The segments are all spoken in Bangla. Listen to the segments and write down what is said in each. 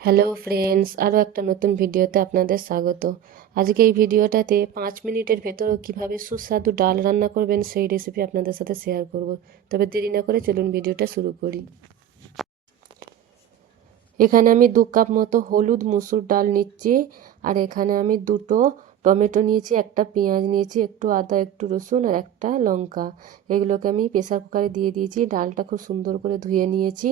হ্যালো ফ্রেন্ডস আরও একটা নতুন ভিডিওতে আপনাদের স্বাগত। আজকে এই ভিডিওটাতে পাঁচ মিনিটের ভেতরও কীভাবে সুস্বাদু ডাল রান্না করবেন সেই রেসিপি আপনাদের সাথে শেয়ার করব। তবে দেরি না করে চলুন ভিডিওটা শুরু করি। এখানে আমি দু কাপ মতো হলুদ মুসুর ডাল নিচ্ছি, আর এখানে আমি দুটো টমেটো নিয়েছি, একটা পেঁয়াজ নিয়েছি, একটু আদা, একটু রসুন আর একটা লঙ্কা। এগুলোকে আমি প্রেসার কুকারে দিয়ে দিয়েছি, ডালটা খুব সুন্দর করে ধুয়ে নিয়েছি।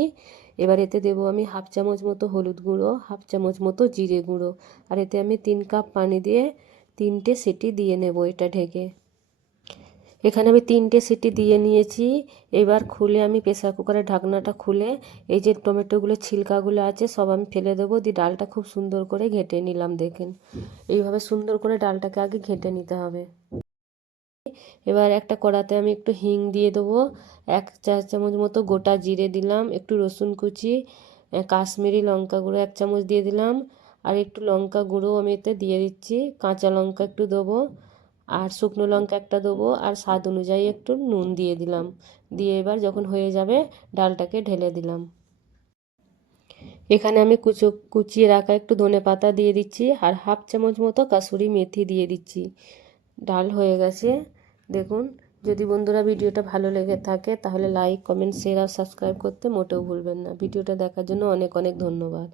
এবার এতে দেবো আমি হাফ চামচ মতো হলুদ গুঁড়ো, হাফ চামচ মতো জিরে গুঁড়ো। আর এতে আমি তিন কাপ পানি দিয়ে তিনটে সিটি দিয়ে নেব এটা ঢেকে। এখানে আমি তিনটে সিটি দিয়ে নিয়েছি। এবার খুলে আমি প্রেসার কুকারের ঢাকনাটা খুলে এই যে টমেটোগুলো, ছিলকাগুলো আছে, সব আমি ফেলে দেবো। দিয়ে ডালটা খুব সুন্দর করে ঘেটে নিলাম, দেখেন। এইভাবে সুন্দর করে ডালটাকে আগে ঘেটে নিতে হবে। এবার একটা কড়াতে আমি একটু হিং দিয়ে দেবো। এক চা চামচ মতো গোটা জিরে দিলাম, একটু রসুন কুচি কাশ্মীরি লঙ্কা গুঁড়ো এক চামচ দিয়ে দিলাম। আর একটু লঙ্কা গুঁড়ো আমি এতে দিয়ে দিচ্ছি। কাঁচা লঙ্কা একটু দেবো। আর শুকনো লঙ্কা একটা দেবো, আর স্বাদ অনুযায়ী একটু নুন দিয়ে দিলাম। দিয়ে এবার যখন হয়ে যাবে, ডালটাকে ঢেলে দিলাম। এখানে আমি কুচো, কুচিয়ে রাখা একটু ধনে পাতা দিয়ে দিচ্ছি, আর হাফ চামচ মতো কাসুরি মেথি দিয়ে দিচ্ছি। ডাল হয়ে গেছে। দেখুন, যদি বন্ধুরা ভিডিওটা ভালো লেগে থাকে, তাহলে লাইক, কমেন্ট, শেয়ার আর সাবস্ক্রাইব করতে মোটেও ভুলবেন না। ভিডিওটা দেখার জন্য অনেক অনেক ধন্যবাদ।